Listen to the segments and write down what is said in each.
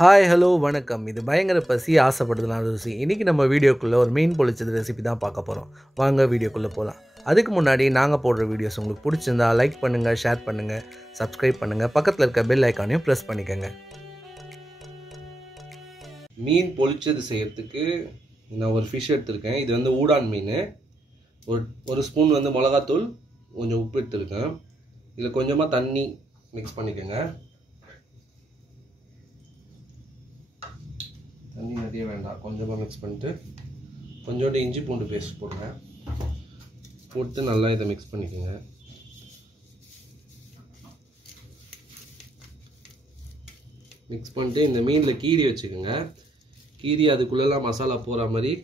Hi hello வணக்கம். இது பயங்கர பசி ஆசைப்படுதலாம் ருசி. இன்றைக்கி நம்ம வீடியோக்குள்ளே ஒரு மீன் பொழிச்சது ரெசிபி தான் பார்க்க போகிறோம். வாங்க வீடியோக்குள்ளே போகலாம். அதுக்கு முன்னாடி நாங்கள் போடுற வீடியோஸ் உங்களுக்கு பிடிச்சிருந்தா லைக் பண்ணுங்கள், ஷேர் பண்ணுங்கள், சப்ஸ்கிரைப் பண்ணுங்கள், பக்கத்தில் இருக்க பெல் ஐக்கானையும் ப்ரெஸ் பண்ணிக்கோங்க. மீன் பொழிச்சது செய்கிறதுக்கு நான் ஒரு ஃபிஷ் எடுத்திருக்கேன். இது வந்து ஊடான் மீன். ஒரு ஸ்பூன் வந்து மிளகாத்தூள், கொஞ்சம் உப்பு எடுத்துருக்கேன். இதில் கொஞ்சமாக தண்ணி மிக்ஸ் பண்ணிக்கோங்க. தண்ணி நிறைய வேண்டாம், கொஞ்சமாக மிக்ஸ் பண்ணிட்டு கொஞ்சோண்டு இஞ்சி பூண்டு பேஸ்ட் போடுங்க. போட்டு நல்லா இதை மிக்ஸ் பண்ணிக்கோங்க. மிக்ஸ் பண்ணிட்டு இந்த மீனில் கீரி வச்சுக்கோங்க. கீரி அதுக்குள்ளெல்லாம் மசாலா போகிற மாதிரி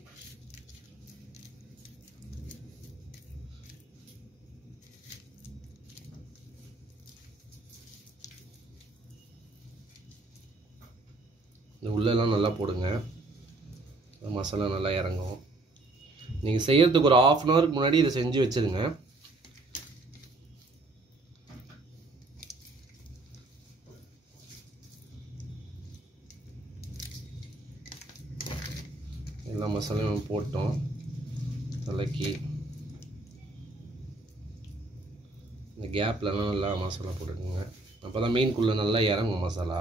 இந்த உள்ளெல்லாம் நல்லா போடுங்க. மசாலா நல்லா இறங்கும். நீங்கள் செய்யறதுக்கு ஒரு 1/2 அன் ஹவருக்கு முன்னாடி இதை செஞ்சு வச்சுருங்க. எல்லா மசாலையும் போட்டோம். கலக்கி இந்த கேப்லலாம் நல்லா மசாலா போட்டுக்கோங்க. அப்போ தான் மீனுக்குள்ளே நல்லா இறங்கும் மசாலா.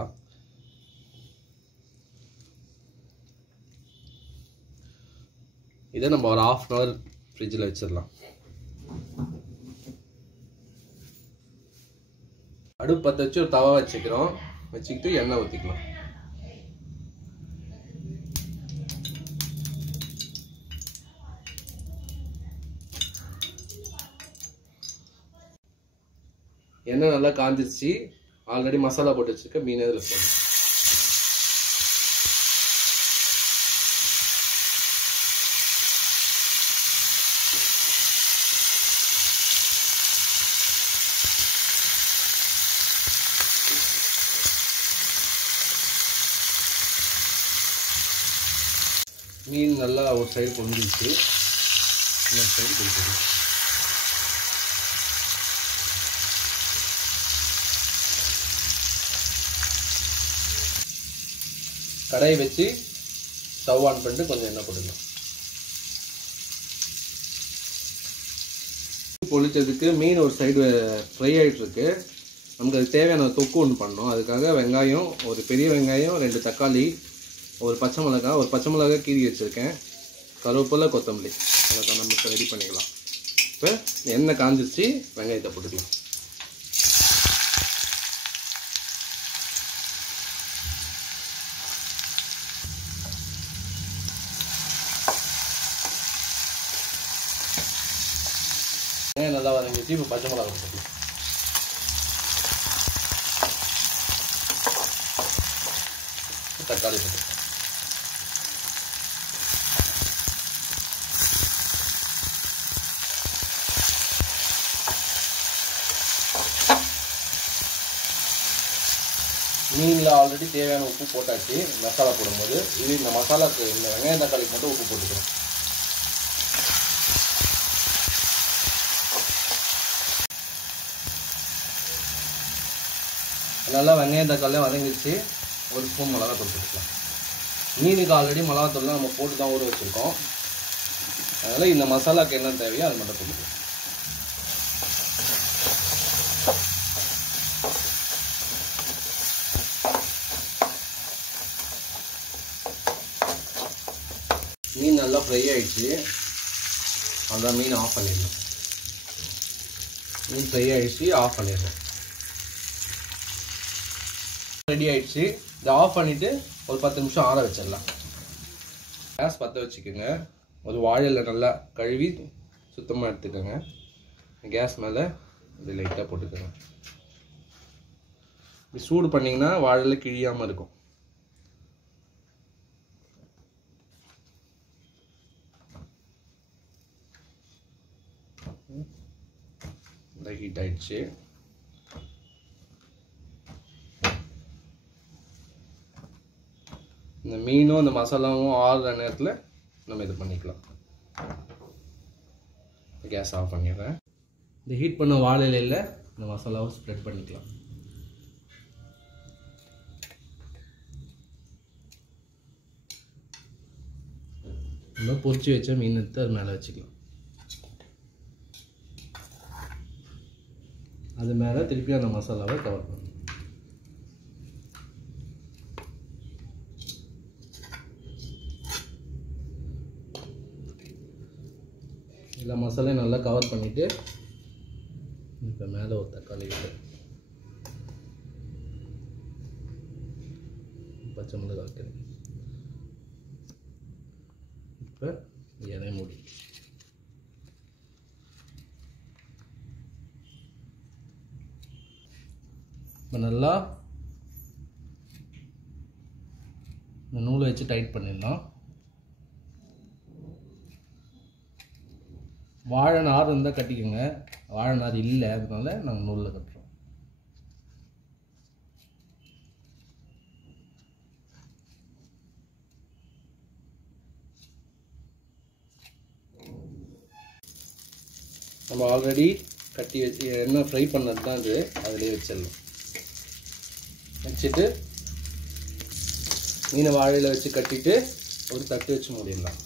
இதை நம்ம ஒரு 1/2 அன் ஹவர் ஃப்ரிட்ஜில் வச்சிடலாம். அடுப்பு பற்ற வச்சு ஒரு தவா வச்சுக்கிறோம். வச்சுக்கிட்டு எண்ணெய் ஊற்றிக்கலாம். எண்ணெய் நல்லா காஞ்சிருச்சு. ஆல்ரெடி மசாலா போட்டு வச்சுருக்க மீன் இதில் போடணும். மீன் நல்லா ஒரு சைடு பொங்கிடுச்சு, இன்னொரு சைடு பொங்கிடுச்சு. கடாயை வச்சு ஸ்டவ் ஆன் பண்ணிட்டு கொஞ்சம் எண்ணெய் போட்டுக்கலாம். பொழிச்சதுக்கு மீன் ஒரு சைடு ஃப்ரை ஆகிட்டு இருக்கு. நமக்கு அது தேவையான தொக்கு ஒன்று பண்ணோம். அதுக்காக வெங்காயம், ஒரு பெரிய வெங்காயம், 2 தக்காளி, ஒரு பச்சை மிளகாய் கீறி வச்சுருக்கேன், கருவேப்பிலை, கொத்தமல்லி, அதை நம்ம இப்போ ரெடி பண்ணிக்கலாம். இப்போ எண்ணெய் காஞ்சிச்சு, வெங்காயத்தை போட்டுக்கலாம். வெங்காயம் நல்லா வதங்கிச்சு. இப்போ பச்சை மிளகாய் போட்டுக்கலாம். தக்காளி போட்டு மீனில் ஆல்ரெடி தேவையான உப்பு போட்டாச்சு. மசாலா போடும்போது இது இந்த மசாலாவுக்கு இந்த வெங்காயம் தக்காளிக்கு மட்டும் உப்பு போட்டுக்கணும். நல்லா வெங்காயம் தக்காளியும் வதங்கிடுச்சு. ஒரு ஸ்பூன் மிளகாத்தூள் போட்டுக்கலாம். மீனுக்கு ஆல்ரெடி மிளகாத்தூள்லாம் நம்ம போட்டு தான் ஊற வச்சுருக்கோம். அதனால் இந்த மசாலாவுக்கு என்ன தேவையோ அது மட்டும் போட்டுக்கலாம். மீன் நல்லா ஃப்ரை ஆகிடுச்சு. அதான் மீன் ஆஃப் பண்ணிடணும். மீன் ஃப்ரை ஆகிடுச்சு, ஆஃப் பண்ணிடணும். ரெடி ஆகிடுச்சு. இதை ஆஃப் பண்ணிவிட்டு ஒரு 10 நிமிஷம் ஆற வச்சிடலாம். கேஸ் பற்ற வச்சுக்கோங்க. ஒரு வாழையில் நல்லா கழுவி சுத்தமாக எடுத்துக்கோங்க. கேஸ் மேலே இது லைட்டாக போட்டுக்கோங்க. இப்படி சூடு பண்ணிங்கன்னா வாழையில் கிழியாமல் இருக்கும். இந்த ஹீட் ஆயிடுச்சு. இந்த மீனும் இந்த மசாலாவும் ஆறுற நேரத்தில் நம்ம இது பண்ணிக்கலாம். கேஸ் ஆஃப் பண்ணிடுறேன். இந்த ஹீட் பண்ண வாழை இலையில் இந்த மசாலாவை ஸ்ப்ரெட் பண்ணிக்கலாம். நம்ம பொரிச்சு வச்ச மீன் எடுத்து அது மேலே வச்சுக்கலாம். அது மேலே திருப்பி அந்த மசாலாவை கவர் பண்ணணும். எல்லா மசாலையும் நல்லா கவர் பண்ணிவிட்டு இப்போ மேலே ஒரு தக்காளி பச்சை மிளகாய் இப்போ எண்ணெய் மூடி இப்போ நல்லா இந்த நூலை வச்சு டைட் பண்ணிடலாம். வாழை நார் இருந்தால் கட்டிக்கோங்க, வாழை நார் இல்லை அதனால நாங்கள் நூலில் கட்டுறோம். நம்ம ஆல்ரெடி கட்டி வச்சு எண்ணெய் ஃப்ரை பண்ணது தான் இது, அதிலே வச்சிடலாம். வச்சுட்டு மீனை வாழையில் வச்சு கட்டிட்டு ஒரு தட்டு வச்சு மூடிடலாம்.